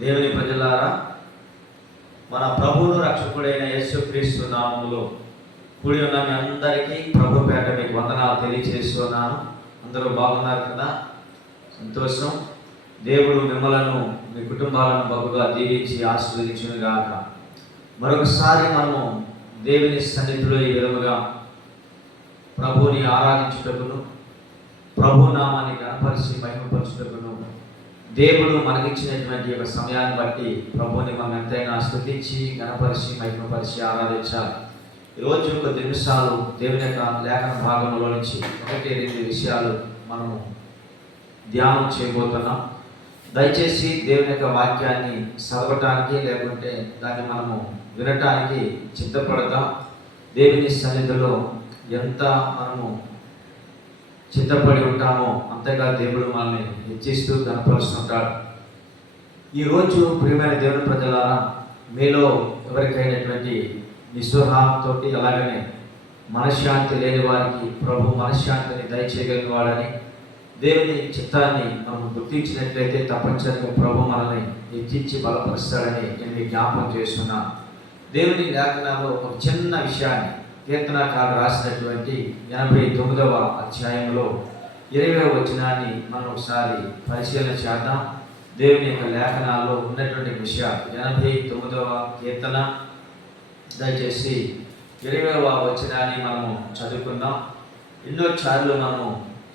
దేవుని ప్రజలారా, మన ప్రభువును రక్షకుడైన యేసుక్రీస్తు నామములో కూడి ఉన్న మీ అందరికీ ప్రభు పేట మీకు వందనాలు తెలియజేస్తున్నాను. అందరూ బాగున్నారు కదా? సంతోషం. దేవుడు మిమ్మలను మీ కుటుంబాలను బహుగా దీవించి ఆశీర్వదించును గాక. మరొకసారి మనము దేవుని సన్నిధిలో ఈ విధముగా ప్రభువుని ఆరాధించుటకును, ప్రభు నామాన్ని గణపరిచి మహిమపరచుటకును దేవుడు మనకిచ్చినటువంటి ఒక సమయాన్ని బట్టి ప్రభువుని మనం ఎంతైనా స్తుతించి గణపరిచి మహిమపరిచి ఆరాధించాలి. ఈరోజు కొద్ది నిమిషాలు దేవుని యొక్క లేఖన భాగంలో నుంచి 1-2 విషయాలు మనము ధ్యానం చేయబోతున్నాం. దయచేసి దేవుని యొక్క వాక్యాన్ని చదవటానికి లేకుంటే దాన్ని మనము వినటానికి సిద్ధపడతాం. దేవుని సన్నిధిలో ఎంత మనము సిద్ధపడి ఉంటామో అంతగా దేవుడు మనల్ని హెచ్చిస్తూ కనపరుస్తుంటాడు. ఈరోజు ప్రియమైన దేవుని ప్రజలారా, మీలో ఎవరికైనటువంటి నిస్వహాంతో అలాగనే మనశ్శాంతి లేని వారికి ప్రభు మనశ్శాంతిని దయచేయగలిగిన వాడని దేవుని చిత్తాన్ని మనం గుర్తించినట్లయితే తప్పనిసరిగా ప్రభు మనల్ని హెచ్చించి బలపరుస్తాడని నేను జ్ఞాపకం చేస్తున్నాను. దేవుని లేఖనాల్లో ఒక చిన్న విషయాన్ని కీర్తనకారుడు రాసినటువంటి 89వ అధ్యాయంలో 20వ వచనాన్ని మనం ఒకసారి పరిశీలన చేద్దాం. దేవుని యొక్క లేఖనాల్లో ఉన్నటువంటి విషయాలు 89వ కీర్తన దయచేసి 20వ వచనాన్ని మనము చదువుకుందాం. ఎన్నోసార్లు మనము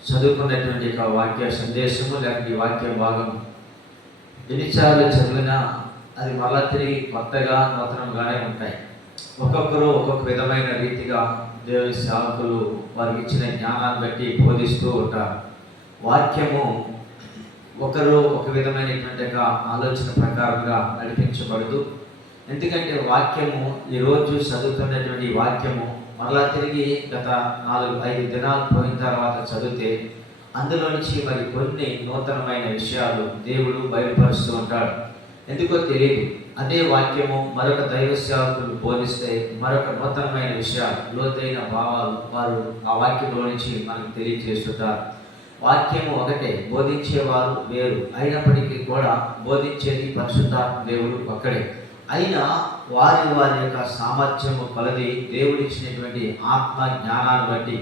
చదువుకున్నటువంటి ఒక వాక్య సందేశము లేకపోతే వాక్య భాగం ఎన్నిసార్లు చదివినా అది మళ్ళా తిరిగి కొత్తగా నూతనంగానే ఉంటాయి. ఒక్కొక్కరు ఒక్కొక్క విధమైన రీతిగా దేవుని సేవకులు వారికి ఇచ్చిన జ్ఞానాన్ని బట్టి బోధిస్తూ ఉంటారు. వాక్యము ఒకరు ఒక విధమైనటువంటి ఆలోచన ప్రకారంగా నడిపించబడదు. ఎందుకంటే వాక్యము ఈరోజు చదువుతున్నటువంటి వాక్యము మరలా తిరిగి గత 4-5 దినాలు పోయిన తర్వాత చదివితే అందులో నుంచి మరి కొన్ని నూతనమైన విషయాలు దేవుడు బయలుపరుస్తూ ఉంటాడు. ఎందుకో తెలియదు. అదే వాక్యము మరొక దైవ సేవకులు బోధిస్తే మరొక నూతనమైన విషయాలు, లోతైన భావాలు వారు ఆ వాక్యంలో నుంచి మనకు తెలియజేస్తుంటారు. వాక్యము ఒకటే, బోధించేవారు వేరు అయినప్పటికీ కూడా బోధించేది పరిశుద్ధాత్మ దేవుడు ఒక్కడే. అయినా వారి యొక్క సామర్థ్యము కొలది దేవుడిచ్చినటువంటి ఆత్మ జ్ఞానాన్ని బట్టి,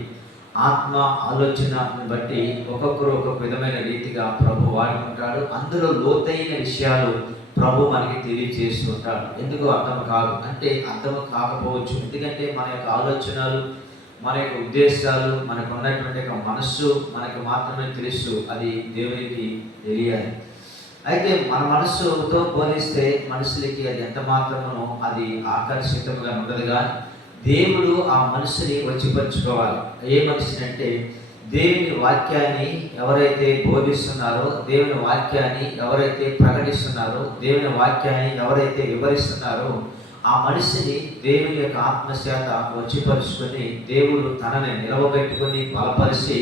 ఆత్మ ఆలోచనను బట్టి ఒక్కొక్కరు ఒక్కొక్క విధమైన రీతిగా ప్రభు వాడుకుంటాడు. అందులో లోతైన విషయాలు ప్రభు మనకి తెలియజేస్తుంటాడు. ఎందుకు అర్థం కాదు అంటే అర్థం కాకపోవచ్చు. ఎందుకంటే మన యొక్క ఆలోచనలు, మన యొక్క ఉద్దేశాలు, మనకు ఉన్నటువంటి మనస్సు మనకు మాత్రమే తెలుసు. అది దేవునికి తెలియాలి. అయితే మన మనస్సుతో బోధిస్తే మనుషులకి అది ఎంత మాత్రమో అది ఆకర్షితంగా ఉండదు. కానీ దేవుడు ఆ మనసుని వచ్చిపరుచుకోవాలి. ఏ మనిషిని అంటే దేవుని వాక్యాన్ని ఎవరైతే బోధిస్తున్నారో, దేవుని వాక్యాన్ని ఎవరైతే ప్రకటిస్తున్నారో, దేవుని వాక్యాన్ని ఎవరైతే వివరిస్తున్నారో ఆ మనిషిని దేవుని యొక్క ఆత్మశాత వచ్చిపరుచుకొని దేవుడు తనని నిలవబెట్టుకొని బలపరిచి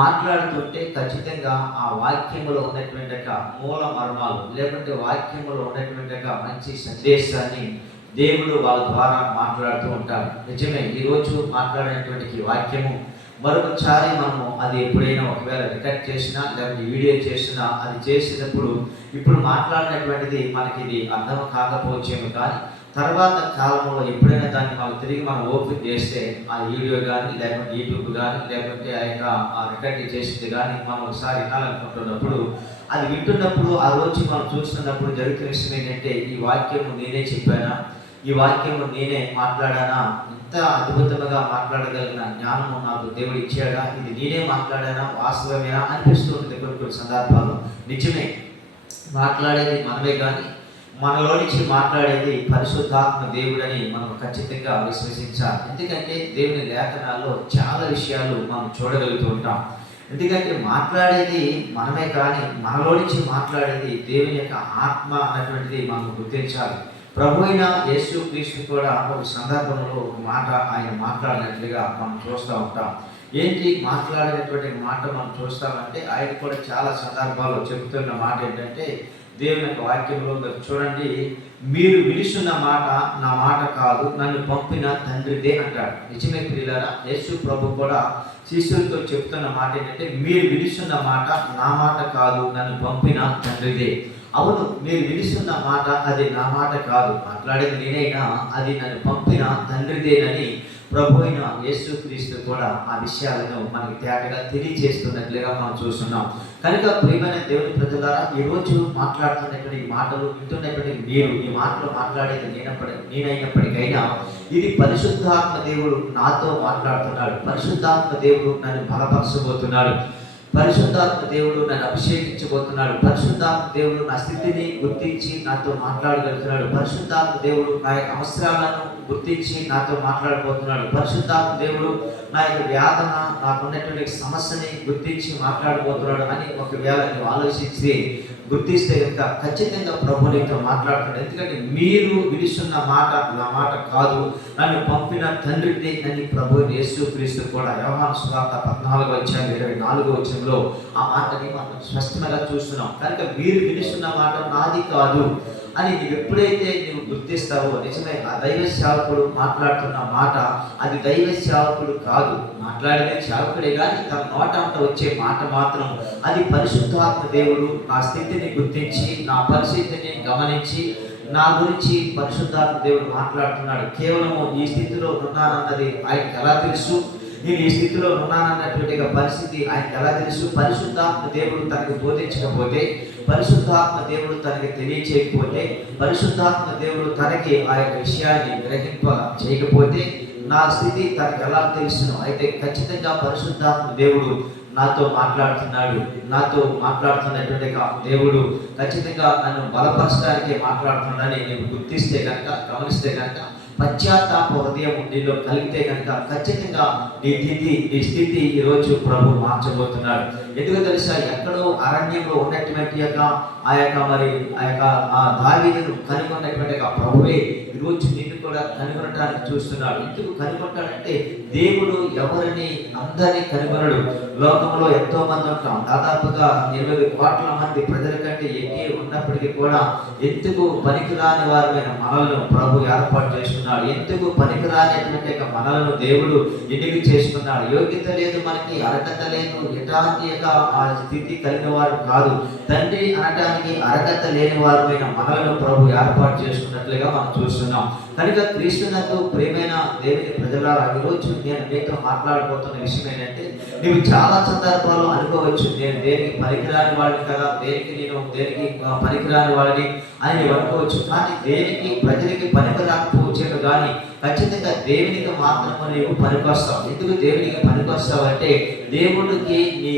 మాట్లాడుతుంటే ఖచ్చితంగా ఆ వాక్యములో ఉన్నటువంటి మూల మర్మాలు లేకుంటే వాక్యములో ఉన్నటువంటి మంచి సందేశాన్ని దేవుడు వాళ్ళ ద్వారా మాట్లాడుతూ ఉంటారు. నిజమే, ఈరోజు మాట్లాడినటువంటి వాక్యము మరొకసారి మనము అది ఎప్పుడైనా ఒకవేళ రికార్డ్ చేసినా లేకపోతే వీడియో చేసినా అది చేసినప్పుడు ఇప్పుడు మాట్లాడినటువంటిది మనకి ఇది అర్థం కాకపోవచ్చేమో. కానీ తర్వాత కాలంలో ఎప్పుడైనా దాన్ని మనం తిరిగి మనం ఓపెన్ చేస్తే ఆ వీడియో కానీ లేకపోతే యూట్యూబ్ కానీ లేకపోతే ఆ రికార్డ్ చేసింది కానీ మనం ఒకసారి వినాలనుకుంటున్నప్పుడు అది వింటున్నప్పుడు ఆ రోజు మనం చూస్తున్నప్పుడు జరుగుతున్న విషయం ఏంటంటే, ఈ వాక్యము నేనే చెప్పానా, ఈ వాక్యము నేనే మాట్లాడానా, ఇంత అద్భుతంగా మాట్లాడగలిగిన జ్ఞానము నాకు దేవుడు ఇచ్చాడా, ఇది నేనే మాట్లాడానా, వాస్తవమేనా అనిపిస్తూ ఉంటుంది కొన్ని సందర్భాలు. నిజమే, మాట్లాడేది మనమే, కానీ మనలో నుంచి మాట్లాడేది పరిశుద్ధాత్మ దేవుడని మనం ఖచ్చితంగా విశ్వసించాలి. ఎందుకంటే దేవుని లేఖనాల్లో చాలా విషయాలు మనం చూడగలుగుతూ ఉంటాం. ఎందుకంటే మాట్లాడేది మనమే, కానీ మనలో నుంచి మాట్లాడేది దేవుని యొక్క ఆత్మ అన్నటువంటిది మనం గుర్తించాలి. ప్రభు అయిన యేసుక్రీస్తు కూడా ఒక సందర్భంలో ఒక మాట ఆయన మాట్లాడినట్లుగా మనం చూస్తూ ఉంటాం. ఏంటి మాట్లాడినటువంటి మాట మనం చూస్తామంటే ఆయన కూడా చాలా సందర్భాల్లో చెబుతున్న మాట ఏంటంటే, దేవుని యొక్క వాక్యంలో చూడండి, మీరు విలుస్తున్న మాట నా మాట కాదు, నన్ను పంపిన తండ్రిదే అంటాడు. నిజమే ప్రియులారా, యేసు ప్రభు కూడా శిష్యులతో చెప్తున్న మాట ఏంటంటే, మీరు విలుస్తున్న మాట నా మాట కాదు, నన్ను పంపిన తండ్రిదే. అవును, మీరు వినిస్తున్న మాట అది నా మాట కాదు, మాట్లాడేది నేనైనా అది నన్ను పంపిన తండ్రిదేనని ప్రభు అయిన యేసుక్రీస్తు కూడా ఆ విషయాలను మనకి తేటగా తెలియజేస్తున్నట్లుగా మనం చూస్తున్నాం. కనుక ప్రియమైన దేవుని ప్రజలారా, ఈరోజు మాట్లాడుతున్నటువంటి మాటలు వింటున్నటువంటి మీరు ఈ మాటలు మాట్లాడేది నేనైనప్పటికైనా ఇది పరిశుద్ధాత్మ దేవుడు నాతో మాట్లాడుతున్నాడు. పరిశుద్ధాత్మ దేవుడు నన్ను బలపరచబోతున్నాడు. పరిశుద్ధాత్మ దేవుడు నన్ను అభిషేకించబోతున్నాడు. పరిశుద్ధాత్మ దేవుడు నా స్థితిని గుర్తించి నాతో మాట్లాడగలుగుతున్నాడు. పరిశుద్ధాత్మ దేవుడు నా యొక్క అవసరాలను గుర్తించి నాతో మాట్లాడబోతున్నాడు. పరిశుద్ధాత్మ దేవుడు నా యొక్క వ్యాధన, నాకున్నటువంటి సమస్యని గుర్తించి మాట్లాడబోతున్నాడు అని ఒకవేళ నువ్వు ఆలోచించి గుర్తిస్తే కనుక ఖచ్చితంగా ప్రభు నీతో మాట్లాడుతున్నాడు. ఎందుకంటే మీరు వినిస్తున్న మాట నా మాట కాదు, నన్ను పంపిన తండ్రిని అని ప్రభు యేసుక్రీస్తు కూడా యోహాను సువార్త 14:24 ఆ మాటని మనం స్పష్టంగా చూస్తున్నాం. కనుక మీరు వినిస్తున్న మాట నాది కాదు అని నీవు ఎప్పుడైతే నువ్వు గుర్తిస్తావో, నిజమే ఆ దైవ సేవకుడు మాట్లాడుతున్న మాట అది దైవ సేవకుడు కాదు, మాట్లాడేదే సేవకుడే, కానీ తన నోట అంట వచ్చే మాట మాత్రం అది పరిశుద్ధాత్మ దేవుడు నా స్థితిని గుర్తించి నా పరిస్థితిని గమనించి నా గురించి పరిశుద్ధాత్మ దేవుడు మాట్లాడుతున్నాడు. కేవలము ఈ స్థితిలో ఉన్నానన్నది ఆయనకి ఎలా తెలుసు, నేను ఈ స్థితిలో ఉన్నానన్నటువంటి పరిస్థితి ఆయనకి ఎలా తెలుసు? పరిశుద్ధాత్మ దేవుడు తనకు బోధించకపోతే, పరిశుద్ధాత్మ దేవుడు తనకి తెలియచేయకపోతే, పరిశుద్ధాత్మ దేవుడు తనకి ఆ యొక్క విషయాన్ని గ్రహింప చేయకపోతే నా స్థితి తనకు ఎలా తెలుసును? అయితే ఖచ్చితంగా పరిశుద్ధాత్మ దేవుడు నాతో మాట్లాడుతున్నాడు. నాతో మాట్లాడుతున్నటువంటి దేవుడు ఖచ్చితంగా నన్ను బలపరచడానికి మాట్లాడుతున్నాడని నేను గుర్తిస్తే కనుక, గమనిస్తే కనుక, పశ్చాత్తాప హృదయం నీలో కలిగితే కనుక ఖచ్చితంగా నీ స్థితి ఈరోజు ప్రభు మార్చబోతున్నాడు. ఎందుకు తెలుసా? ఎక్కడో అరణ్యంలో ఉన్నటువంటి దావీదును కనుగొన్నటువంటి ప్రభువే ఈరోజు నిన్ను కూడా కనుగొనడానికి చూస్తున్నాడు. ఎందుకు కనుగొంటాడంటే దేవుడు ఎవరిని అందరినీ కనుగొనడు. లోకంలో ఎంతో మంది ఉంటాం, దాదాపుగా 20 కోట్ల మంది ప్రజల కంటే ఎక్కువ ఉన్నప్పటికీ కూడా ఎందుకు పనికిరాని వారమైన మనలను ప్రభు ఏర్పాటు చేసుకున్నాడు. ఎందుకు పనికిరానిటువంటి మనలను దేవుడు ఎన్నిక చేసుకున్నాడు. యోగ్యత లేదు, మనకి అర్హత లేదు, ఎలాంటి ఆ స్థితి కలిగిన వారు కాదు. తండ్రి అనటానికి అర్హత లేని వారమైన మనలను ప్రభు ఏర్పాటు చేసుకున్నట్లుగా మనం చూస్తున్నాం. కనుక క్రీస్తునందు ప్రియమైన దేవుని ప్రజలారా, ఈరోజు నేను మీతో మాట్లాడబోతున్న విషయం ఏంటంటే, నువ్వు చాలా సందర్భాల్లో అనుకోవచ్చు, నేను దేనికి పనికిరాని వాడిని కదా, దేనికి పనికిరాని వాడిని అని నువ్వు అనుకోవచ్చు. కానీ దేనికి ప్రజలకి పనికి రాకపోవచ్చు, కానీ ఖచ్చితంగా దేవునికి మాత్రమే నీవు పనికొస్తావు. ఎందుకు దేవునికి పనికొస్తావు అంటే, దేవుడికి నీ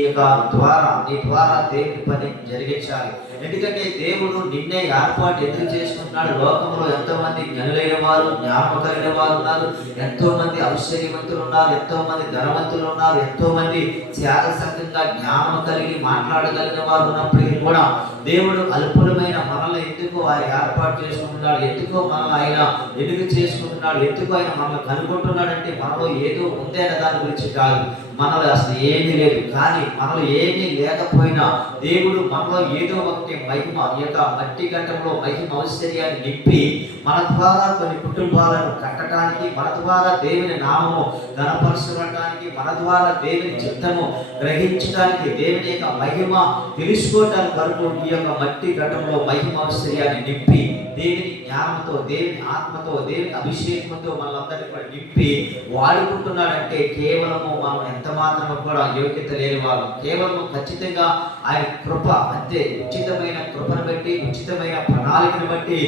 ద్వారా దేవుని పని జరిగించాలి. ఎందుకంటే దేవుడు నిన్నే ఏర్పాటు ఎందుకు చేసుకుంటున్నాడు? లోకంలో ఎంతో మంది జ్ఞానులైన వారు, జ్ఞాపకం కలిగిన వారు ఉన్నారు, ఎంతో మంది ఐశ్వర్యవంతులు ఉన్నారు, ఎంతో మంది ధనవంతులు ఉన్నారు, ఎంతో మంది త్యాగసంగంగా జ్ఞానం కలిగి మాట్లాడగలిగిన వారు ఉన్నప్పటికీ కూడా దేవుడు అల్పులమైన మనల్ని ఎందుకు ఆయన ఏర్పాటు చేసుకుంటున్నాడు? ఎందుకో మనల్ని ఆయన ఎందుకు చేసుకుంటున్నాడు? ఎందుకు ఆయన మనల్ని కనుగొంటున్నాడంటే, మనలో ఏదో ఉందే అనే దాని గురించి కాదు. మనలో అసలు ఏమీ లేదు, కానీ మనలో ఏమీ లేకపోయినా దేవుడు మనలో ఏదో ఒకటి మహిమ, ఈ యొక్క మట్టి ఘట్టంలో మహిమ ఐశ్వర్యాన్ని నింపి మన ద్వారా కొన్ని కుటుంబాలను కట్టడానికి, మన ద్వారా దేవుని నామము గణపరచడానికి, మన ద్వారా దేవుని చిత్తము గ్రహించడానికి, దేవుని యొక్క మహిమ తెలుసుకోవడానికి వరకు ఈ యొక్క మట్టి ఘట్టంలో మహిమ ఐశ్వర్యాన్ని నింపి దేవుని జ్ఞానంతో, దేవుని ఆత్మతో, దేవుని అభిషేకంతో మనలందరినీ కూడా నింపి వాడుకుంటున్నాడంటే, కేవలము మనం ఎంత మాత్రము కూడా యోగ్యత లేని వారు, కేవలము ఖచ్చితంగా ఆయన కృప అంతే. ఉచితమైన కృపను బట్టి, ఉచితమైన ప్రణాళికను బట్టి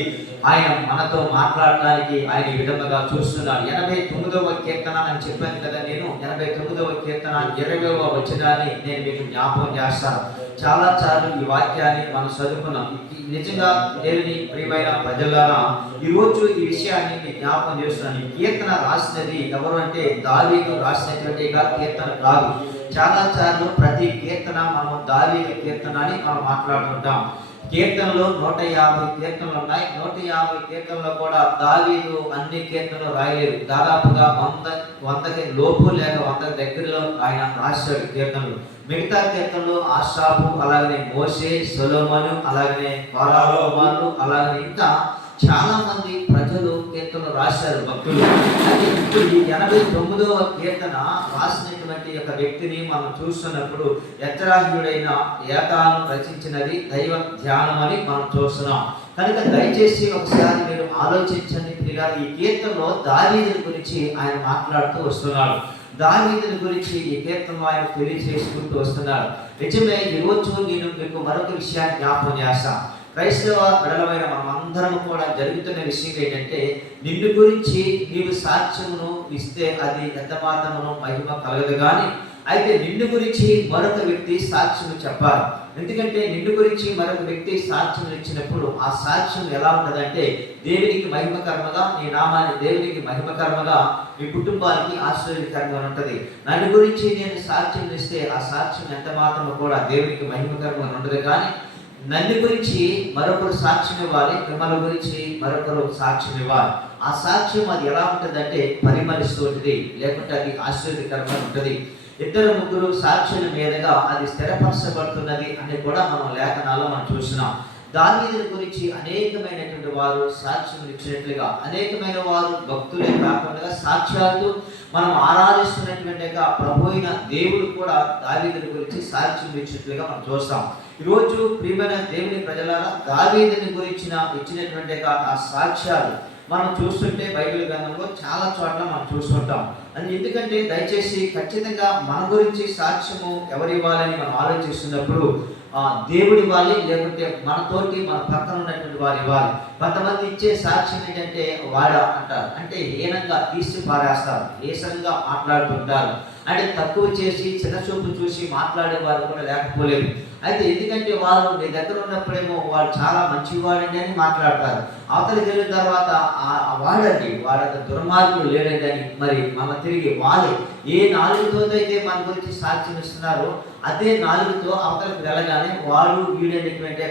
ఆయన మనతో మాట్లాడడానికి ఆయన ఈ విధంగా చూస్తున్నాడు. 89వ కీర్తన అని చెప్పాను కదా, నేను 89వ కీర్తన 20వ వచనాన్ని నేను మీకు జ్ఞాపకం చేస్తాను. చాలా సార్లు ఈ వాక్యాన్ని మనం చదువుకున్నాం. నిజంగా దేవుని ప్రియమైన ప్రజలారా, ఈరోజు ఈ విషయాన్ని మీకు జ్ఞాపకం చేస్తున్నాను. ఈ కీర్తన రాసినది ఎవరు అంటే, దావీదు రాసినటువంటి కీర్తన కాదు. చాలా సార్లు ప్రతి కీర్తన మనం దావీదు కీర్తన అని మనం మాట్లాడుతుంటాం. కీర్తనలో 150 కీర్తనలు ఉన్నాయి. 150 కీర్తనలో కూడా దావీదు అన్ని కీర్తనలు రాయలేదు. దాదాపుగా 100కి లోపు లేక 100 దగ్గరలో ఆయన రాశాడు కీర్తనలు. మిగతా కీర్తనలు ఆసాపు, అలాగనే మోషే, సొలొమోను, అలాగనే కోరాహు కుమారులు, అలాగనే ఇంకా చాలా మంది ప్రజలు కీర్తనలు రాశారు, భక్తులు. అయితే ఇప్పుడు ఈ 89వ కీర్తన రాసినటువంటి యొక్క వ్యక్తిని మనం చూస్తున్నప్పుడు ఎజ్రాహ్యుడైన ఏతాను రచించినది దైవ ధ్యానం అని మనం చూస్తున్నాం. కనుక దయచేసి ఒకసారి మీరు ఆలోచించండి పిల్లలు. ఈ కీర్తనలో దావీదుని గురించి ఆయన మాట్లాడుతూ వస్తున్నాడు. దావీదుని గురించి ఈ కీర్తనలో ఆయన తెలియజేసుకుంటూ వస్తున్నాడు. నిజమే, ఈరోజు నేను మీకు మరొక విషయాన్ని జ్ఞాపకం చేస్తాను. క్రైస్తవ బిడ్డలమైన మనం అందరం కూడా జరుగుతున్న విషయం ఏంటంటే, నిన్ను గురించి నీవు సాక్ష్యమును ఇస్తే అది ఎంత మాత్రమును మహిమ కలగదు. కానీ అయితే నిన్ను గురించి మరొక వ్యక్తి సాక్ష్యం చెప్పాలి. ఎందుకంటే నిన్ను గురించి మరొక వ్యక్తి సాక్ష్యం ఇచ్చినప్పుడు ఆ సాక్ష్యం ఎలా ఉంటుందంటే, దేవునికి మహిమకరముగా, నీ నామాన్ని దేవునికి మహిమకరముగా, మీ కుటుంబానికి ఆశ్చర్యకరంగా ఉంటుంది. నన్ను గురించి నేను సాక్ష్యం ఇస్తే ఆ సాక్ష్యం ఎంత మాత్రము కూడా దేవునికి మహిమకరంగా ఉండదు. కానీ నన్ను గురించి మరొకరు సాక్ష్యం ఇవ్వాలి, మిమ్మల్ని గురించి మరొకరు సాక్ష్యం ఇవ్వాలి. ఆ సాక్ష్యం అది ఎలా ఉంటుందంటే పరిమళిస్తూ ఉంటుంది, లేకుంటే అది ఆశ్చర్యకరంగా ఉంటుంది. ఇద్దరు ముగ్గురు సాక్షుల మీదుగా అది స్థిరపరచబడుతున్నది అని కూడా మనం లేఖనాల్లో మనం చూస్తున్నాం. దావీదుని గురించి అనేకమైనటువంటి వారు సాక్ష్యం ఇచ్చినట్లుగా, అనేకమైన వారు భక్తులే కాకుండా సాక్షాత్తు మనం ఆరాధిస్తున్నటువంటి ప్రభు అయిన దేవుడు కూడా దావీదుని గురించి సాక్ష్యం ఇచ్చినట్లుగా మనం చూస్తాం. ఈరోజు ప్రియమైన దేవుని ప్రజలారా, దావీదుని గురించిన ఇచ్చినటువంటి ఆ సాక్ష్యాలు మనం చూస్తుంటే బైబిల్ గ్రంథంలో చాలా చోట్ల మనం చూస్తుంటాం. అని ఎందుకంటే దయచేసి ఖచ్చితంగా మన గురించి సాక్ష్యము ఎవరు ఇవ్వాలని మనం ఆలోచిస్తున్నప్పుడు దేవుడు ఇవ్వాలి, లేకుంటే మనతోటి మన పక్కన ఉన్నటువంటి వారు ఇవ్వాలి. కొంతమంది ఇచ్చే సాక్ష్యం ఏంటంటే వాడ అంటారు, అంటే హీనంగా తీసి పారేస్తారు, ఏసంగా మాట్లాడుతుంటారు. అంటే తక్కువ చేసి చిన్నచూపు చూసి మాట్లాడే వారు కూడా లేకపోలేదు. అయితే ఎందుకంటే వారు మీ దగ్గర ఉన్నప్పుడేమో వాడు చాలా మంచివాడండి అని మాట్లాడతారు, అవతలికి వెళ్ళిన తర్వాత వాడండి వాడంత దుర్మార్గులు లేడండి అని మరి మన తిరిగి వాళ్ళే ఏ నాలుగుతో అయితే మన గురించి సాక్ష్యం ఇస్తున్నారో అదే నాలుగుతో అవతలికి వెళ్ళగానే వాడు వీడనేటువంటి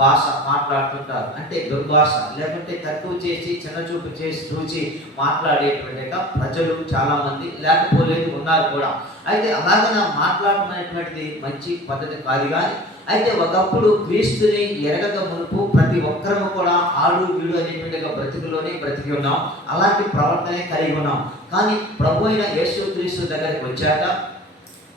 భాష మాట్లాడుతుంటారు. అంటే దుర్భాష, లేకుంటే తక్కువ చేసి చిన్నచూపు చేసి చూసి మాట్లాడేటువంటి ప్రజలు చాలా మంది లేకపోలేదు, ఉన్నారు కూడా. అయితే అలాగనే మాట్లాడడం అనేటువంటిది మంచి పద్ధతి కాదు. కానీ అయితే ఒకప్పుడు క్రీస్తుని ఎరగక మునుపు ప్రతి ఒక్కరము కూడా ఆడు వీడు అనేటువంటి బ్రతుకులోనే బ్రతికి ఉన్నాం, అలాంటి ప్రవర్తనే కలిగి ఉన్నాం. కానీ ప్రభు అయిన యేసుక్రీస్తు దగ్గరికి వచ్చాక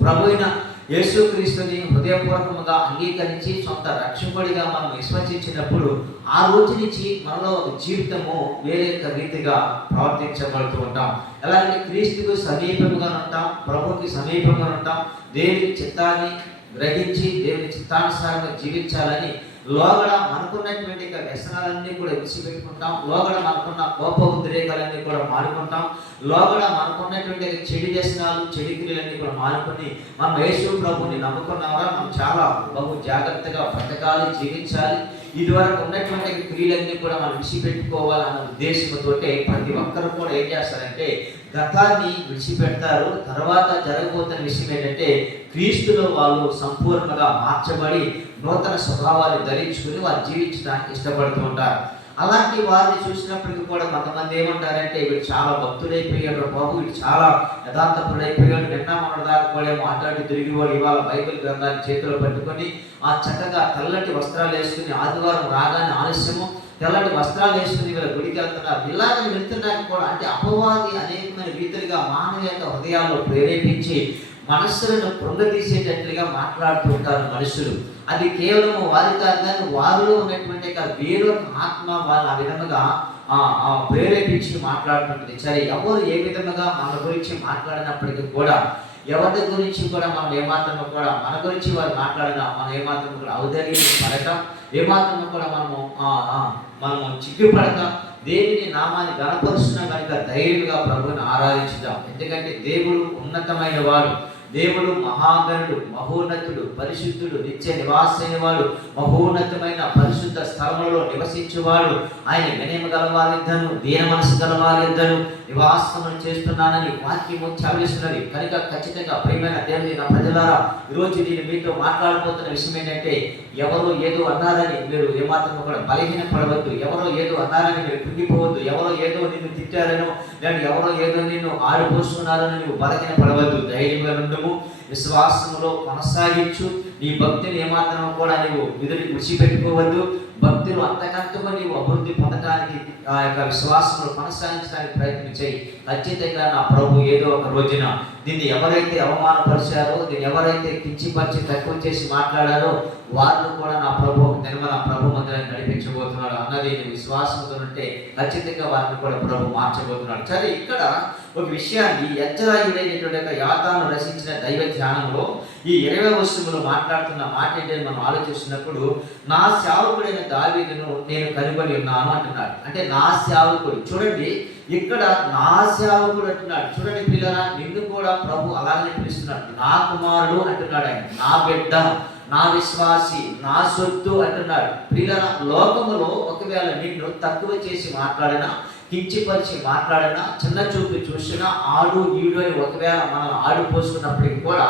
ప్రభు అయిన యేసుక్రీస్తుని హృదయపూర్వకంగా అంగీకరించి సొంత రక్షకుడిగా మనం విశ్వసించినప్పుడు ఆ రోజు నుంచి మనలో జీవితము వేరే రీతిగా ప్రవర్తించబడుతూ ఉంటాం. ఎలాగంటే క్రీస్తుకు సమీపంగా ఉంటాం, ప్రభుకి సమీపంగా ఉంటాం, దేవుని చిత్తాన్ని గ్రహించి దేవుని చిత్తానుసారంగా జీవించాలని లోగడ మనకున్నటువంటి వ్యసనాలన్నీ కూడా విడిచిపెట్టుకుంటాం, లోగడ మనకున్న కోప ఉద్రేకాలన్నీ కూడా మానుకుంటాం, లోగడ మనకున్నటువంటి చెడు వ్యసనాలు చెడు క్రియలన్నీ కూడా మానుకొని మనం యేసు ప్రభుని నమ్ముకున్నామా మనం చాలా బహు జాగ్రత్తగా బ్రతకాలి, జీవించాలి. ఇదివరకు ఉన్నటువంటి క్రియలన్నీ కూడా మనం విడిచిపెట్టుకోవాలన్న ఉద్దేశంతో ప్రతి ఒక్కరు కూడా ఏం చేస్తారంటే గతాన్ని విడిచిపెడతారు. తర్వాత జరగబోతున్న విషయం ఏంటంటే క్రీస్తులో వాళ్ళు సంపూర్ణంగా మార్చబడి నూతన స్వభావాన్ని ధరించుకుని వారు జీవించడానికి ఇష్టపడుతూ ఉంటారు. అలాంటి వారిని చూసినప్పటికీ కూడా కొంతమంది ఏమంటారంటే వీడు చాలా భక్తుడైపోయాడు బాబు, వీడు చాలా యథార్థపుడైపోయాడు, నిన్న మన దాకా కూడా మాట్లాడి తిరిగివాడు ఇవాళ బైబిల్ గ్రంథాన్ని చేతిలో పట్టుకొని చక్కగా తెల్లటి వస్త్రాలు వేసుకుని ఆదివారం రాగానే ఆలస్యము తెల్లటి వస్త్రాలు వేసుకుని వీళ్ళ గుడికి వెళ్తున్నారు. ఇలాగని వెళ్తున్నాక కూడా అంటే అపవాది అనేకమైన రీతిగా మానవ యొక్క హృదయాల్లో ప్రేరేపించి మనస్సులను కృంగతీసేటట్లుగా మాట్లాడుతూ ఉంటారు మనుషులు. అది కేవలం వారి కాదు, కానీ వారిలో ఉన్నటువంటి వేరొక ఆత్మ వాళ్ళు ఆ విధముగా ప్రేరేపించి మాట్లాడుతుంటుంది. సరే, ఎవరు ఏ విధముగా మన గురించి మాట్లాడినప్పటికీ కూడా ఎవరి గురించి కూడా మనం ఏమాత్రము కూడా మన గురించి వారు మాట్లాడినా మనం ఏమాత్రము కూడా ఔదార్యం పడటం, ఏమాత్రము కూడా మనము చిగ్గుపడతాం. దేవుని నామాన్ని గణపరుస్తున్నా కనుక ధైర్యంగా ప్రభువుని ఆరాధించుదాం. ఎందుకంటే దేవుడు ఉన్నతమైన వాడు, దేవుడు మహాగణుడు, మహోన్నతుడు, పరిశుద్ధుడు, నిత్య నివాసైన వాడు, మహోన్నతమైన పరిశుద్ధ స్థలములలో నివసించువాడు. ఆయన వినయము గలవారిద్దను, దీన మనసు గలవారిద్దను నివాసములు చేస్తున్నానని వాక్యము చదివిస్తున్నది. కనుక ఖచ్చితంగా ప్రియమైన దేవుని నా ప్రజలారా, ఈరోజు నేను మీతో మాట్లాడబోతున్న విషయం ఏంటంటే ఎవరో ఏదో అన్నారని మీరు ఏమాత్రం కూడా బలహీన పడవద్దు, ఎవరో ఏదో అన్నారని మీరు కుంగిపోవద్దు, ఎవరో ఏదో నిన్ను తిట్టారనో లేదా ఎవరో ఏదో నిన్ను ఆడిపోస్తున్నారని నువ్వు బలహీన పడవద్దు. ధైర్యంగా ఉండము, విశ్వాసములో కొనసాగించు, నీ భక్తిని ఏమాత్రం కూడా నువ్వు విడిచిపెట్టుకోవద్దు. భక్తులు అంతకంతగా నీవు అభివృద్ధి పొందడానికి ఆ యొక్క విశ్వాసములు కొనసాగించడానికి ప్రయత్నం చేయి. ఖచ్చితంగా నా ప్రభు ఏదో ఒక రోజున దీన్ని ఎవరైతే అవమానపరిచారో, దీన్ని ఎవరైతే కించిపరిచి తక్కువ చేసి మాట్లాడారో వారిని కూడా నా ప్రభు నిర్మల ప్రభు మందిరాన్ని నడిపించబోతున్నాడు అన్నది విశ్వాసంతో ఉంటే ఖచ్చితంగా వారిని కూడా ప్రభు మార్చబోతున్నాడు. సరే, ఇక్కడ ఒక విషయాన్ని యజ్జరాయుడైనటువంటి యాతాను రచించిన దైవ ధ్యానంలో ఈ 20వ వచనంలో మాట్లాడుతున్న మాట ఏంటని మనం ఆలోచిస్తున్నప్పుడు, నా సేవకుడైన దావీదును నేను కనుగొని ఉన్నాను అంటున్నాడు. అంటే నా సేవకుడు, చూడండి ఇక్కడ నా సేవకుడు అంటున్నాడు. చూడండి పిల్లరా, నిన్ను కూడా ప్రభు అలాగనే పిలుస్తున్నాడు. నా కుమారుడు అంటున్నాడు, ఆయన నా బిడ్డ, నా విశ్వాసి, నా సొత్తు అంటున్నాడు. పిల్లరా, లోకములో ఒకవేళ నిన్ను తక్కువ చేసి మాట్లాడినా, కించిపరిచి మాట్లాడినా, చిన్న చూపు చూసినా, ఆడు ఈడు అని ఒకవేళ మనం ఆడిపోసుకున్నప్పటికీ కూడా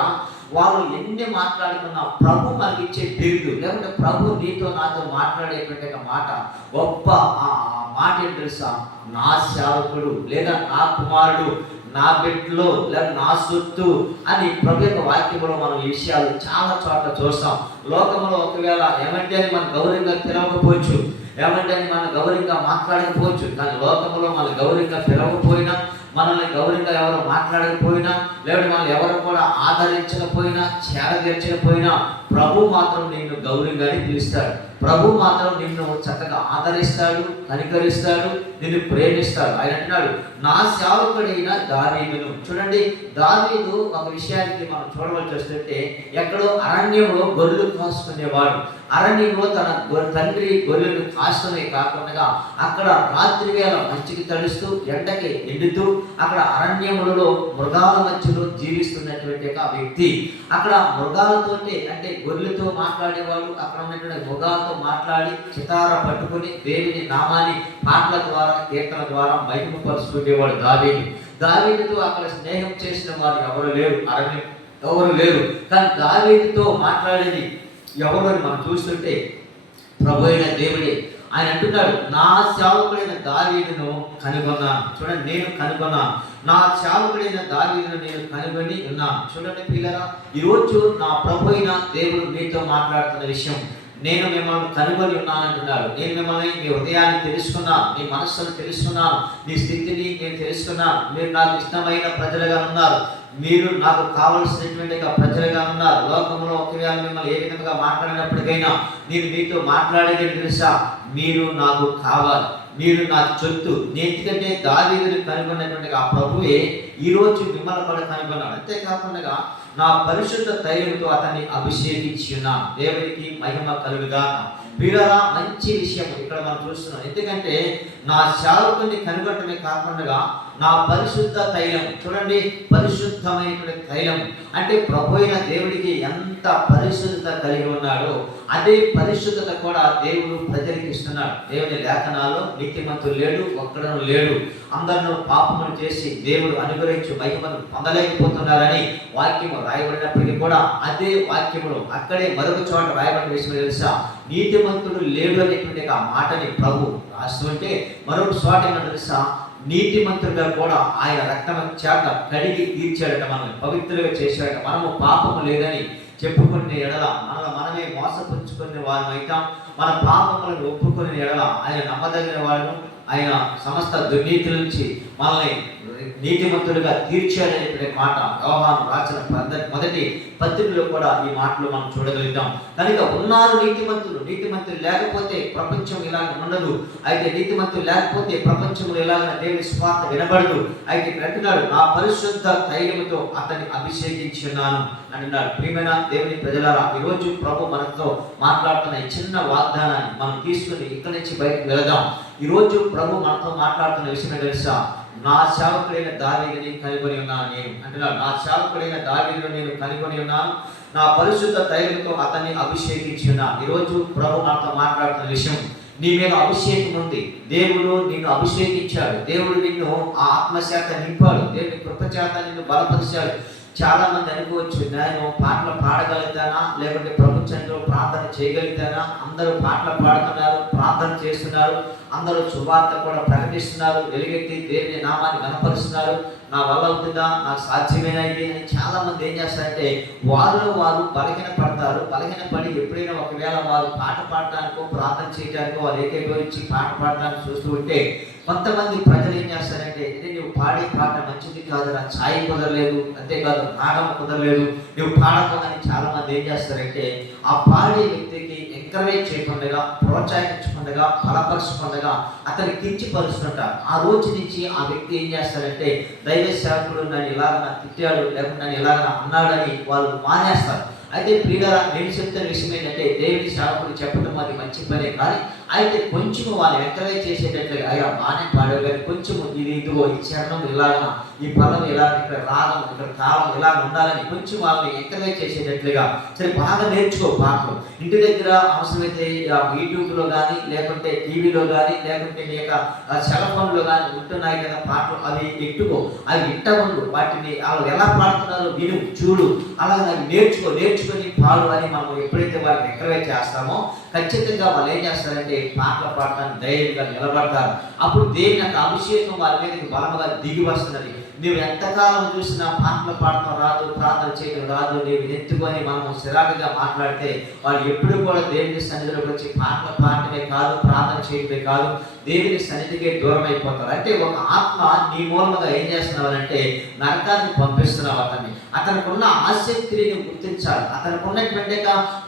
వాళ్ళు ఎన్ని మాట్లాడుకున్నా ప్రభు మనకి ఇచ్చే బిరుదు, లేకుంటే ప్రభు నీతో నాతో మాట్లాడేటువంటి మాట, గొప్ప ఆ మాట ఏంటి తెలుసా? నా సేవకుడు, లేదా నా కుమారుడు, నా బిడ్డలు, లేదా నా సొత్తు అని ప్రభు యొక్క వాక్యంలో మనం ఈ విషయాలు చాలా చోట్ల చూస్తాం. లోకంలో ఒకవేళ ఏమంటే అని మనం గౌరవంగా పిలవకపోవచ్చు, ఏమంటే అని మనం గౌరవంగా మాట్లాడకపోవచ్చు, కానీ లోకంలో మనం గౌరవంగా పిలవకపోయినా, మనల్ని గౌరవంగా ఎవరు మాట్లాడకపోయినా, లేకపోతే మనల్ని ఎవరు కూడా ఆదరించకపోయినా, చేరదీర్చకపోయినా, ప్రభు మాత్రం నిన్ను గౌరవంగానే పిలుస్తాడు. ప్రభు మాత్రం నిన్ను చక్కగా ఆదరిస్తాడు, కనికరిస్తాడు, నిన్ను ప్రేమిస్తాడు. ఆయన అంటున్నాడు, నా సేవకుడైన దావీదును. చూడండి, దావీదు ఒక విషయానికి మనం చూడవలసి వస్తుంటే, ఎక్కడో అరణ్యంలో గొర్రెలు కాసుకునేవాడు. అరణ్యంలో తన తండ్రి గొర్రెలు కాసుకునే కాకుండా అక్కడ రాత్రి వేళ మంచికి తడుస్తూ, ఎండకి ఎండుతూ, అక్కడ అరణ్యములలో మృగాల మధ్యలో జీవిస్తున్నటువంటి ఒక వ్యక్తి. అక్కడ మృగాలతోటి, అంటే గొర్రెలతో మాట్లాడేవాడు. అక్కడ ఉన్నటువంటి మృగాలతో మాట్లాడి చితార పట్టుకుని దేవుని నామాన్ని పాటల ద్వారా, కీర్తన ద్వారా మహిమపరుచుకునేవాడు దావీదు. దావీదుతో అక్కడ స్నేహం చేసిన వారు ఎవరు లేరు, అరణ్యం ఎవరు లేరు. కానీ దావీదుతో మాట్లాడేది ఎవరు అని మనం చూస్తుంటే ప్రభు అయిన దేవుడే. ఆయన అంటున్నాడు, నా సేవకుడైన దావీదును కనుగొన్నాను. చూడండి, నేను కనుగొన్నాను, నా సేవకుడైన దావీదును నేను కనుగొని ఉన్నాను. చూడండి పిల్లరా, ఈరోజు నా ప్రభు అయిన దేవుడు మీతో మాట్లాడుతున్న విషయం, నేను మిమ్మల్ని కనుగొని ఉన్నానంటున్నాడు. నేను మిమ్మల్ని, మీ హృదయాన్ని తెలుసుకున్నాను, మీ మనస్సును తెలుసుకున్నాను, మీ స్థితిని నేను తెలుసుకున్నాను. మీరు నాకు ఇష్టమైన ప్రజలుగా ఉన్నారు, మీరు నాకు కావలసినటువంటి ప్రజలుగా ఉన్నారు. లోకంలో ఒకవేళ మిమ్మల్ని ఏ విధంగా మాట్లాడినప్పటికైనా నేను మీతో మాట్లాడేది తెలుసా? మీరు నాకు కావాలి, మీరు నాకు చొత్తు. ఎందుకంటే దావీదుని కనుగొన్నటువంటి ఆ ప్రభువే ఈరోజు మిమ్మల్ని కూడా కనుగొన్నాడు. అంతేకాకుండా నా పరిశుద్ధ తైలంతో అతన్ని అభిషేకించి ఉన్నాను. దేవునికి మహిమ కలుగుగా. వీళ్ళరా, మంచి విషయం ఇక్కడ మనం చూస్తున్నాం. ఎందుకంటే నా సేవకుని కనుగొనటమే కాకుండా నా పరిశుద్ధ తైలం, చూడండి, పరిశుద్ధమైనటువంటి తైలం అంటే ప్రభు అయిన దేవుడికి ఎంత పరిశుద్ధత కలిగి ఉన్నాడో అదే పరిశుద్ధత కూడా దేవుడు ప్రజలకు ఇస్తున్నాడు. దేవుని లేఖనాల్లో నీతిమంతుడు లేడు, ఒక్కడను లేడు, అందరూ పాపములు చేసి దేవుడు అనుగ్రహించి మహిమను పొందలేకపోతున్నారని వాక్యము రాయబడినప్పటికీ కూడా అదే వాక్యములో అక్కడే మరొక చోట రాయబడిన విషయం తెలుసా? నీతిమంతుడు లేడు అనేటువంటి ఆ మాటని ప్రభు రాస్తుంటే మరొక చోట ఏమన్నా తెలుసా? నీతిమంతుడిగా కూడా ఆయన రక్తము చేత కడిగి తీర్చాడట, మనల్ని పవిత్రులుగా చేశాడట. మనము పాపము లేదని చెప్పుకునే ఎడల, మనమే మోసపుచ్చుకునే వారమైతాం. మన పాపములను ఒప్పుకునే ఎడల ఆయన నమ్మదగిన వాడు, ఆయన సమస్త దుర్నీతి నుంచి మనల్ని నీతిమంతుడిగా తీర్చాడనే మాట యోహాను రాసిన మొదటి పత్రికలో కూడా ఈ మాటలు మనం చూడగలుగుతాం. కనుక ఉన్నారు నీతిమంతులు. నీతిమంతులు లేకపోతే ప్రపంచం ఇలాగ ఉండదు. అయితే నీతిమంతులు లేకపోతే ప్రపంచంలో ఇలాగ దేవుని స్వార్థ వినబడదు. అయితే అంటున్నాడు, నా పరిశుద్ధ తైలముతో అతన్ని అభిషేకించి ఉన్నాను అంటున్నాడు. ప్రియమైన దేవుని ప్రజలారా, ఈరోజు ప్రభు మనతో మాట్లాడుతున్న ఈ చిన్న వాగ్దానాన్ని మనం తీసుకుని ఇక్కడి నుంచి బయటకు వెళదాం. ఈరోజు ప్రభు మనతో మాట్లాడుతున్న విషయం తెలుసా? నా సేవకుడైన దావీదుని కనుగొని ఉన్నాను నేను అంటున్నాడు. నా సేవకుడైన దావీదును నేను కనుగొని ఉన్నాను, నా పరిశుద్ధ తైలముతో అతన్ని అభిషేకించి ఉన్నాను. ఈరోజు ప్రభు మనతో మాట్లాడుతున్న విషయం, నీ మీద అభిషేకం ఉంది. దేవుడు నిన్ను అభిషేకించాడు, దేవుడు నిన్ను ఆ ఆత్మశాత నింపాడు, దేవుని కృపచేత నిన్ను బలపరిచాడు. చాలా మంది అనుకోవచ్చు, నేను పాటలు పాడగలుగుతానా, లేకుంటే ప్రపంచంలో ప్రార్థన చేయగలుగుతానా? అందరూ పాటలు పాడుతున్నారు, ప్రార్థన ప్రార్థన చేస్తున్నారు, అందరూ సువార్త కూడా ప్రకటిస్తున్నారు, వెలుగెత్తి దేవుని నామాన్ని కనపరుస్తున్నారు. నా వల్ల అవుతుందా, నాకు సాధ్యమేనా ఇది అని చాలా మంది ఏం చేస్తారంటే వారు బలహీన పడతారు. బలహీన పడి ఎప్పుడైనా ఒకవేళ వారు పాట పాడటానికో ప్రార్థన చేయడానికో వారు ఏకీభవించి పాట పాడడానికి చూస్తూ ఉంటే కొంతమంది ప్రజలు ఏం చేస్తారంటే ఇది నువ్వు పాడే పాట మంచిది కాదు, నా ఛాయి కుదరలేదు, అంతేకాదు రాగం కుదరలేదు, నువ్వు పాడకు అని చాలా మంది ఏం చేస్తారంటే ఆ పాడే వ్యక్తికి ఎంకరేజ్ చేయకుండా, ప్రోత్సహించకుండా, బలపరచకుండా అతన్ని కించిపరుస్తుంటారు. ఆ రోజు నుంచి ఆ వ్యక్తి ఏం చేస్తారంటే దైవ సేవకుడు నన్ను ఇలాగ తిట్టాడు, లేకపోతే నన్ను ఇలాగ అన్నాడని వాళ్ళు మానేస్తారు. అయితే ప్రియులారా, నేను చెప్తున్న విషయం ఏంటంటే దేవుని సేవకుడు చెప్పడం అది మంచి పనే, కానీ అయితే కొంచెం వాళ్ళు ఎంకరేజ్ చేసేటట్లుగా అయ్యా బాగానే పాడారు కానీ కొంచెం ఇది ఇదిగో ఈ చరణం ఇలాగ, ఈ పదం ఇలా, ఇక్కడ రాగం, ఇక్కడ తాళం ఇలా ఉండాలని కొంచెం వాళ్ళని ఎంకరేజ్ చేసేటట్లుగా సరే బాగా నేర్చుకో పాటలు. ఇంటి దగ్గర అవసరమైతే యూట్యూబ్లో కానీ లేకుంటే టీవీలో కానీ లేకుంటే నీ యొక్క సెల్ ఫోన్లో కానీ ఉంటున్నాయి కదా పాటలు, అవి ఎట్టుకో, అవి ఇంట ఉండు, వాటిని వాళ్ళు ఎలా పాడుతున్నారో విను, చూడు, అలాగే నేర్చుకొని పాడు అని మనం ఎప్పుడైతే వాళ్ళకి ఎంకరేజ్ చేస్తామో ఖచ్చితంగా వాళ్ళు ఏం చేస్తారంటే పాటలు పాడటానికి ధైర్యంగా నిలబడతారు. అప్పుడు దేవుని యొక్క అభిషేకం వారి మీదకి బలముగా దిగి వస్తున్నది. నువ్వు ఎంతకాలం చూసినా పాటలు పాడటం రాదు, ప్రార్థన చేయడం రాదు, నీవు ఎత్తుకొని మనం సిరాకుగా మాట్లాడితే వాళ్ళు ఎప్పుడు కూడా దేవుని సన్నిధిలోకి వచ్చి పాటలు పాడటమే కాదు, ప్రార్థన చేయడమే కాదు, దేవుని సన్నిధికి దూరం అయిపోతారు. అంటే ఒక ఆత్మ నీ మూలంగా ఏం చేస్తున్నావు నరకాన్ని పంపిస్తున్నావు. అతనికి ఉన్న ఆసక్తిని నువ్వు గుర్తించాలి, అతనికి ఉన్నటువంటి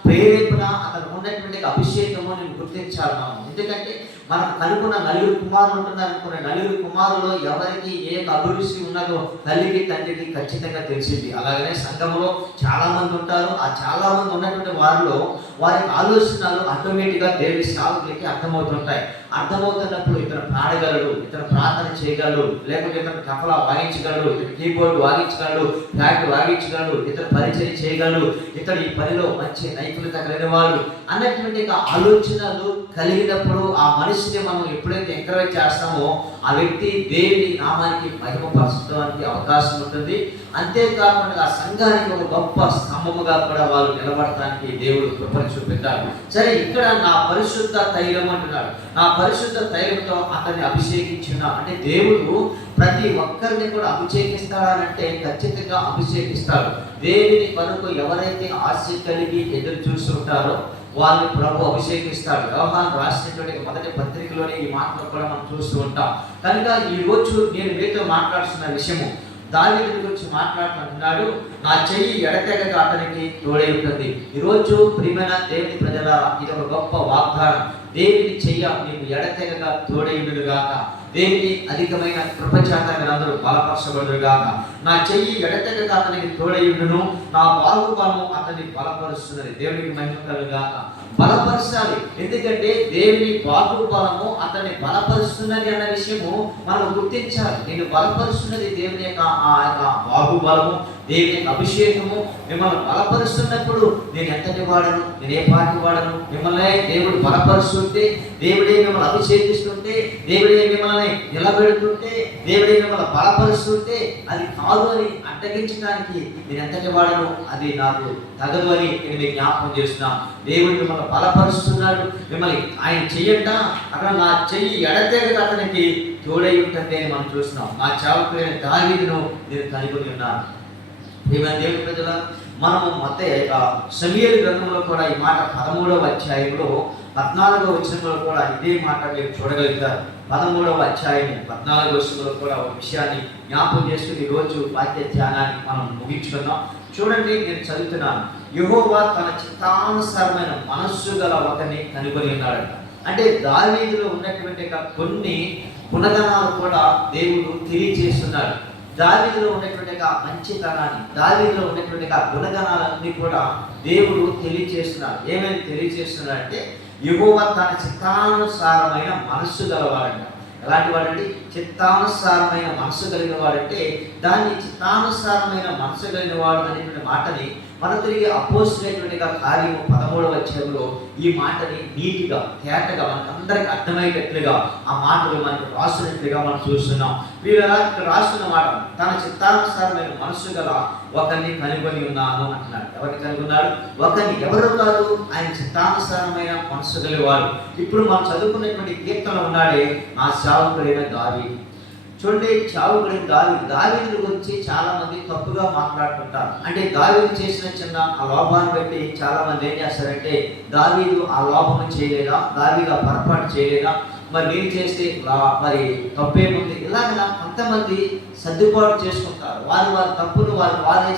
ప్రేరేపణ, అతనికి ఉన్నటువంటి అభిషేకము నువ్వు గుర్తించాలి మనం. ఎందుకంటే మనకు కనుక్కున్న 9 కుమారులు ఉంటున్నారు అనుకున్న 9 కుమారులో ఎవరికి ఏ అభిరుచి ఉన్నదో తల్లికి తండ్రికి ఖచ్చితంగా తెలిసింది. అలాగనే సంఘంలో చాలా మంది ఉంటారు. ఆ చాలా మంది ఉన్నటువంటి వారిలో వారికి ఆలోచనలు ఆటోమేటిక్గా దేవుని సేవకులకి అర్థమవుతుంటాయి. అర్థమవుతున్నప్పుడు ఇతను పాడగలడు, ఇతను ప్రార్థన చేయగలడు, లేకపోతే ఇతను తబలా వాయించగలడు, ఇతను కీబోర్డ్ వాయించగలడు, ఫ్లాట్ వాయించగలడు, ఇతను పరిచయం చేయగలడు, ఇతడు ఈ పనిలో మంచి నైపుణ్యత కలిగిన వాడు అన్నటువంటి ఆలోచనలు కలిగినప్పుడు ఆ మనిషిని మనం ఎప్పుడైతే ఎంకరేజ్ చేస్తామో ఆ వ్యక్తి దేవుని నామానికి మహిమపరచడానికి అవకాశం ఉంటుంది. అంతేకాకుండా ఆ సంఘానికి ఒక గొప్ప స్తంభముగా కూడా వాళ్ళు నిలబడటానికి దేవుడు కృపను చూపెట్టారు. సరే, ఇక్కడ నా పరిశుద్ధ తైలం అంటున్నాడు. నా పరిశుద్ధ తైలంతో అతన్ని అభిషేకించిన అంటే దేవుడు ప్రతి ఒక్కరిని కూడా అభిషేకిస్తాడంటే ఖచ్చితంగా అభిషేకిస్తాడు. దేవుని కొరకు ఎవరైతే ఆశ కలిగి ఎదురు చూస్తుంటారో వాళ్ళని ప్రభు అభిషేకిస్తాడు. యోహాను రాసినటువంటి మొదటి పత్రికలోని ఈ మాటలు కూడా మనం చూస్తూ ఉంటాం. కనుక ఈ రోజు నేను మీతో మాట్లాడుతున్న విషయము దావీదు గురించి మాట్లాడుతున్నాడు. నా చెయ్యి ఎడతెగక అతనికి తోడై ఉంటుంది. ఈరోజు ప్రియమైన దేవుని ప్రజలారా, ఇది ఒక గొప్ప వాగ్దానం. దేవుని చెయ్య నీకు ఎడతెగక తోడై ఉండుగాక, దేవుని అధికమైన కృపచేత మీరందరూ బలపరచబడుగాక. నా చెయ్యి ఎడతెగక అతనికి తోడై ఉండును, నా బాహుబలము అతన్ని బలపరుస్తున్నది. దేవునికి మహిమ కలుగాక. బలపరచాలి, ఎందుకంటే దేవుని బాహుబలము అతన్ని బలపరుస్తున్నది అన్న విషయము మనం గుర్తించాలి. నేను బలపరుస్తున్నది దేవుని యొక్క బాహుబలము, దేవుని యొక్క అభిషేకము మిమ్మల్ని బలపరుస్తున్నప్పుడు నేను ఎంతటి వాడను, నేను ఏ పాటి వాడను, మిమ్మల్ని దేవుడు బలపరుస్తుంటే, దేవుడే మిమ్మల్ని అభిషేకిస్తుంటే, దేవుడే మిమ్మల్ని నిలబెడుతుంటే, దేవుడే మిమ్మల్ని బలపరుస్తుంటే అది కాదు అని అడ్డగించడానికి నేను ఎంతటి వాడను, అది నాకు తగదు అని నేను మీకు జ్ఞాపకం చేస్తున్నాను. దేవుడు మిమ్మల్ని బలపరుస్తున్నాడు. మిమ్మల్ని ఆయన చెయ్యంట అక్కడ నా చెయ్యి ఎడతెగక అతనికి తోడై ఉంటుంది అని మనం చూస్తున్నాం. నా సేవకుడైన దావీదును నేను కనుగొని ఉన్నాను. దేవుని ప్రజల మనము సమూయేలు గ్రంథంలో కూడా ఈ మాట 13వ అధ్యాయంలో 14వ వచనంలో కూడా ఇదే మాట మీరు చూడగలుగుతారు. 13వ అధ్యాయం 14వ వచనంలో కూడా ఒక విషయాన్ని జ్ఞాపకం చేసుకుని ఈరోజు వాక్య ధ్యానాన్ని మనం ముగించుకున్నాం. చూడండి, నేను చదువుతున్నాను. యెహోవా తన చిత్తానుసారమైన మనస్సు గల ఒకరిని కనుగొని ఉన్నాడంట. అంటే దావీదులో ఉన్నటువంటి కొన్ని గుణగణాలు కూడా దేవుడు తెలియజేస్తున్నాడు. దావీదులో ఉన్నటువంటి మంచితనాన్ని, దావీదులో ఉన్నటువంటి గుణగణాలన్నీ కూడా దేవుడు తెలియజేస్తున్నాడు. ఏమైనా తెలియజేస్తున్నాడంటే యెహోవా తన చిత్తానుసారమైన మనస్సు గలవాడంట. ఎలాంటి వాడండి? చిత్తానుసారమైన మనస్సు కలిగిన వాడంటే దాన్ని చిత్తానుసారమైన మనస్సు కలిగిన వాడు అనేటువంటి మాటని మనం తిరిగి అపోజిట్ కార్యము 13వ అధ్యాయంలో ఈ మాటని నీటిగా తేటగా మనకందరికి అర్థమయ్యేటట్లుగా ఆ మాటలు మనకు రాసినట్లుగా మనం చూస్తున్నాం. వీరు ఇక్కడ రాస్తున్న మాట తన చిత్తానుసారమైన మనస్సు గల ఒకరిని కనుగొని ఉన్నాను అంటున్నాడు. ఎవరిని కనుగొన్నాడు? ఒకరిని. ఎవరు కాదు? ఆయన చిత్తానుసారమైన మనస్సు గలవాడు. ఇప్పుడు మనం చదువుకున్నటువంటి కీర్తన ఉన్నాడే, నా సేవకుడైన దావీదు. చూడండి, సేవకుడైన దావీదు గురించి చాలా మంది తప్పుగా మాట్లాడుతుంటారు. అంటే దావీదు చేసిన చిన్న ఆ లోపాన్ని బట్టి చాలా మంది ఏం చేస్తారంటే, దావీదు ఆ లోపం చేయలేదా, దావీదు ఆ పొరపాటు చేయలేదా, మరి నేను చేస్తే మరి తప్పేముంది, ఇలాగ కొంతమంది సర్దుబాటు చేసుకుంటారు. వారి తప్పును వారే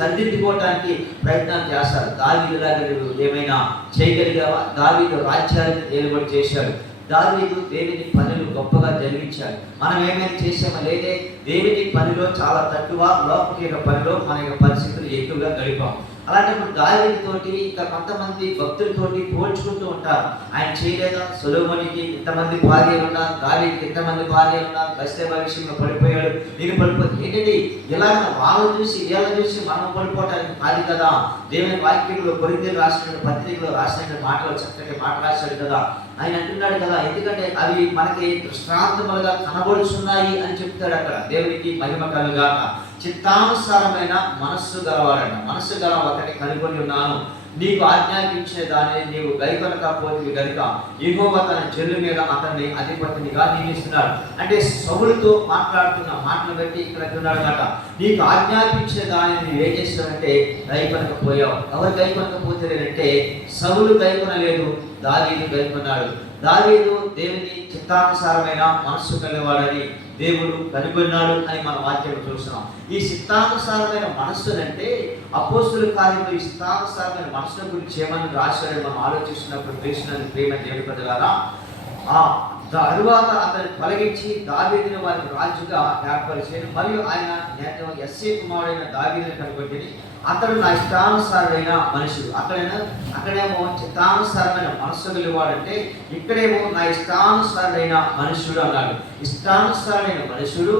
సరిదిద్దుకోవడానికి ప్రయత్నం చేస్తారు. దావీదులాగా ఏమైనా చేయగలిగావా? దావీదు రాజ్యాన్ని ఏలుబడి చేశాడు. దావీదు దేవుని పనులు గొప్పగా జరిగించాడు. మనం ఏమైనా చేసామో లేదే, దేవుని పనిలో చాలా తక్కువ, లోపల పనిలో మన యొక్క పరిస్థితులు ఎక్కువగా గడిపాం. అలాంటప్పుడు దావీదుతోటి ఇంకా కొంతమంది భక్తులతోటి పోల్చుకుంటూ ఉంటారు. ఆయన చేయలేదా? సొలొమోనుకి ఇంతమంది భార్యలు ఉన్నారు, దావీదుకి ఇంతమంది భార్యలు ఉన్నారు, బత్షెబ విషయంలో పడిపోయాడు, నేను పడిపోతుంది ఏంటండి? ఇలాగ వాళ్ళని చూసి వీళ్ళని చూసి మనం పడిపోవటానికి కాదు కదా. దేవుని వాక్యంలో కొరింథీయులకు రాసిన పత్రికలో రాసిన మాటలు చక్కటి మాట రాశాడు కదా. ఆయన అంటున్నాడు కదా, ఎందుకంటే అవి మనకి దృష్టాంతములుగా కనబడుచున్నాయి అని చెప్తాడు అక్కడ. దేవునికి మహిమ కలుగాక. చిత్తానుసారమైన మనస్సు గలవాడట. మనస్సు గల ఒకటి కనుగొని ఉన్నాను, నీకు ఆజ్ఞాపించే దాన్ని నీవు గైకొనకపోతే గనుక యెహోవా తన జనుల మీద అతన్ని అధిపతినిగా నియమిస్తున్నాడు. అంటే సౌలుతో మాట్లాడుతున్న మాటను బట్టి ఇక్కడ అంటున్నాడు అన్నమాట, నీకు ఆజ్ఞాపించే దాన్ని నువ్వు ఏం చేస్తావంటే గైకొనకపోయావు. ఎవరు గైకొనకపోతే సౌలు గైకొనలేదు, దావీదు గైకొన్నాడు. దావీదు దేవుని చిత్తానుసారమైన మనస్సు కలిగినవాడని దేవుడు కనుగొన్నాడు అని మన వాక్యంలో చూస్తున్నాం. ఈ చిత్తానుసారమైన మనస్సు అంటే అపోస్తుల కార్యంలో ఈ చిత్తానుసారమైన మనస్సు గురించి ఏమని రాశాడని మనం ఆలోచిస్తున్నప్పుడు ప్రేమ దేవుడి ప్రజలారా, తరువాత అతన్ని తొలగించి దావీదుని వారికి రాజుగా ఏర్పరిచాడు. మరియు ఆయన యెస్సే కుమారుడైన దావీదుని కనుగొని, అతడు నా ఇష్టానుసారుడైన మనుషుడు. అక్కడేమో చిత్తానుసారమైన మనస్సు గలవాడంటే, ఇక్కడేమో నా ఇష్టానుసారుడైన మనుషుడు అన్నాడు. ఇష్టానుసారుడైన మనుషుడు.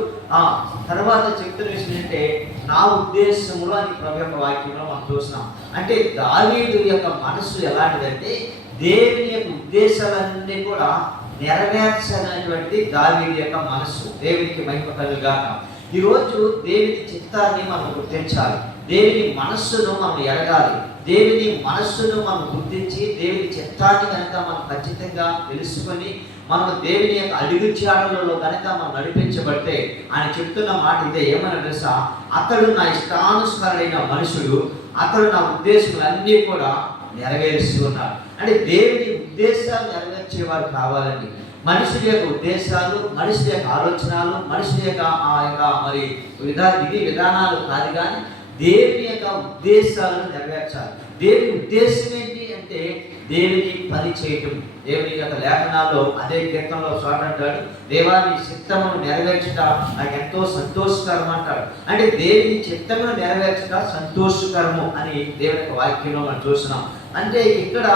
తర్వాత చెప్తున్న విషయం అంటే నా ఉద్దేశములు అని ప్రభు యొక్క వాక్యంలో మనం చూస్తున్నాం. అంటే దావీదు యొక్క మనస్సు ఎలాంటిదంటే, దేవుని యొక్క ఉద్దేశాలన్నీ కూడా నెరవేర్చనటువంటి దావీదు యొక్క మనస్సు. దేవునికి మహిమ కలుగాక. ఈరోజు దేవుని చిత్తాన్ని మనం గుర్తించాలి, దేవుని మనస్సును మనం ఎరగాలి. దేవుని మనస్సును మనం గుర్తించి దేవుని చిత్తాన్ని కనుక మనం ఖచ్చితంగా తెలుసుకొని మనం దేవుని యొక్క అడుగుజాడలలో కనుక మనం నడిపించబడితే, ఆయన చెప్తున్న మాట ఇదే, ఏమన్నా తెలుసా? అతడు నా ఇష్టానుసారుడైన మనుషుడు, అతడు నా ఉద్దేశములన్నీ కూడా నెరవేరుస్తూ ఉన్నాడు. అంటే దేవుని ఉద్దేశాలు నెరవేర్చేవారు కావాలండి. మనుషుల యొక్క ఉద్దేశాలు, మనుషుల యొక్క ఆలోచనలు, మనుషుల యొక్క మరి విధానాలు కాదు, కానీ దేవుని యొక్క ఉద్దేశాలను నెరవేర్చాలి. దేవుని ఉద్దేశం ఏంటి అంటే దేవుని పని చేయటం. దేవుని యొక్క లేఖనాల్లో అదే కీర్తనలో చోట అంటాడు, దేవాని చిత్తమును నెరవేర్చుట నాకు ఎంతో సంతోషకరం అంటాడు. అంటే దేవుని చిత్తమును నెరవేర్చుట సంతోషకరము అని దేవుని యొక్క వాక్యంలో మనం చూస్తున్నాం. అంటే ఇక్కడ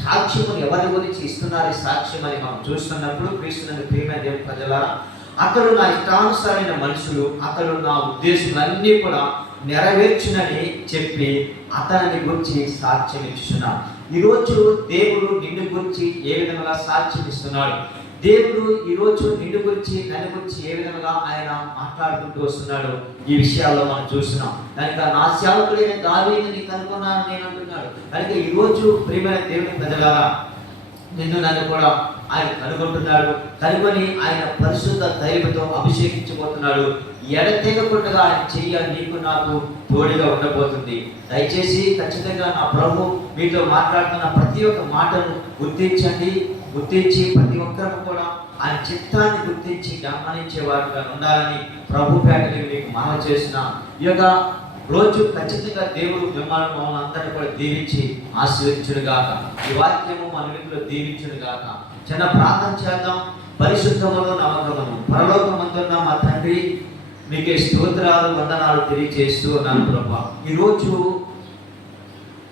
సాక్ష్యము ఎవరి గురించి ఇస్తున్నారు? సాక్ష్యం అని మనం చూస్తున్నప్పుడు క్రీస్తునందు ప్రియమైన దేవుని ప్రజలారా, అతడు నా ఇష్టానుసారైన మనుషులు, అతడు నా ఉద్దేశాలన్నీ కూడా నెరవేర్చునని చెప్పి అతనిని గురించి సాక్ష్యం ఇస్తున్నాడు. ఈరోజు దేవుడు నిన్ను గురించి ఏ విధంగా సాక్ష్యం ఇస్తున్నాడు? దేవుడు ఈరోజు నిన్ను గురించి నన్ను గురించి ఏ విధంగా ఆయన మాట్లాడుకుంటూ వస్తున్నాడు, ఈ విషయాల్లో మనం చూస్తున్నాం. కనుక నా సేవకుడైన దావీదుని కనుగొన్నాను నేను అంటున్నాడు. కనుక ఈరోజు ప్రియమైన దేవుని ప్రజలారా, నిన్ను నన్ను కూడా ఆయన కనుగొంటున్నాడు. కనుగొని ఆయన పరిశుద్ధ తైలముతో అభిషేకించబోతున్నాడు. ఎడతెగకుండా ఆయన చెయ్య నీకు నాకు తోడుగా ఉండబోతుంది. దయచేసి ఖచ్చితంగా నా ప్రభు మీతో మాట్లాడుతున్న ప్రతి ఒక్క మాటను గుర్తించి ప్రతి ఒక్కరు కూడా ఆయన చిత్తాన్ని గుర్తించి గమనించే వారుగా ఉండాలని ప్రభు పేటని మీకు మనవి చేసిన ఈ యొక్క రోజు ఖచ్చితంగా దేవుడు మిమ్మల్ని అందరినీ కూడా దీవించి ఆశీర్వదించునుగాక. ఈ వాక్యము మన వీటిలో దీవించునుగాక. చిన్న ప్రార్థన చేద్దాం. పరిశుద్ధమును నమ్మకమును పరలోకమందున్న మా తండ్రి, మీకే స్తోత్రాలు వందనాలు తెలియజేస్తూ ఉన్నాను ప్రభా. ఈరోజు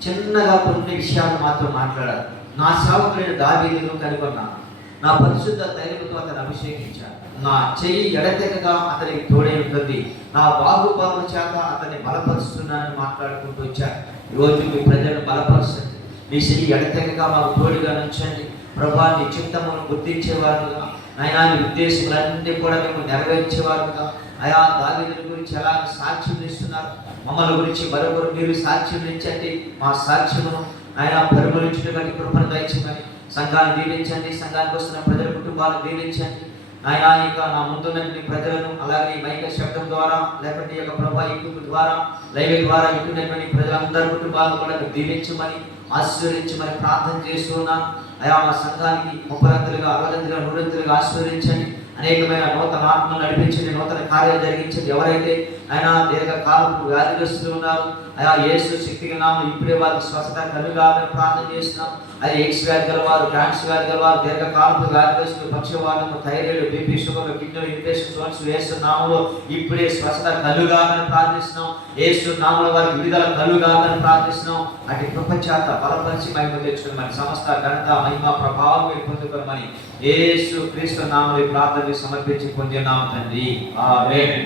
చిన్నగా కొన్ని విషయాలు మాత్రం మాట్లాడారు. నా సేవకులైన దావీదును కనుగొన్నాను, నా పరిశుద్ధ తైలముతో అతను అభిషేకించాను, నా చెయ్యి ఎడతెగగా అతనికి తోడై ఉంటుంది, నా బాహుబలము చేత అతన్ని బలపరుస్తున్నానని మాట్లాడుకుంటూ వచ్చారు. ఈరోజు మీ ప్రజలను బలపరచండి, మీ చెయ్యి ఎడతెగగా మాకు తోడుగా నుంచండి ప్రభా. నీ చిత్తమును గుర్తించేవారుగా, నాయనా నీ ఉద్దేశములన్నీ కూడా మేము నెరవేర్చేవారుగా, అయా దావీదుని గురించి ఎలా సాక్ష్యం ఇస్తున్నారు, మమ్మల్ని గురించి మరొకరు మీరు సాక్ష్యం ఇచ్చండి, మా సాక్ష్యమును ఆయన పరిమళించుటటువంటి కృపను దయచేయమని సంఘాన్ని దీవించండి, సంఘానికి వస్తున్న ప్రజల కుటుంబాలను దీవించండి. ఆయన ఇక నా ముందున్నటువంటి ప్రజలను అలాగే ఈ మైక శబ్దం ద్వారా లేకపోతే ఈ యొక్క ప్రభా యూట్యూబ్ ద్వారా లైవ్ ద్వారా ఇటున్నటువంటి ప్రజలందరి కుటుంబాలను కూడా దీవించమని ఆశీర్వదించమని ప్రార్థన చేస్తున్నాను. అయా మా సంఘానికి 30 60 100 ఆశీర్వదించండి. అనేకమైన నూతన ఆత్మను నడిపించండి, నూతన కార్యాలు జరిగించండి. ఎవరైతే ఆయన దీర్ఘకాలపు వ్యాధిగ్రస్తులు ఉన్నారు, అయా యేసు శక్తిగా నామములో ఇప్పుడే వారికి స్వస్థత కలుగాలని ప్రార్థన చేస్తున్నాం. అది ఎయిడ్స్ వ్యాధి గలవారు, క్యాన్సర్ వ్యాధి గలవారు, దీర్ఘకాలపు వ్యాధిగ్రస్తులు, పక్షవాతం, thyroid, BP, sugar, kidney infections Yesu నామములో ఇప్పుడే స్వస్థత కలుగాలని ప్రార్థిస్తున్నాం. యేసు నామములో వారికి విడుదల కలుగాలని ప్రార్థిస్తున్నాం. అటు ప్రపంచాత బలపరిచి మహిమ తెచ్చుకుని సమస్త ఘనత మహిమ ప్రభావం మీరు పొందుకోమని యేసు క్రీస్తు నామములో ప్రార్థన సమర్పించి పొందినాము తండ్రి. ఆమేన్.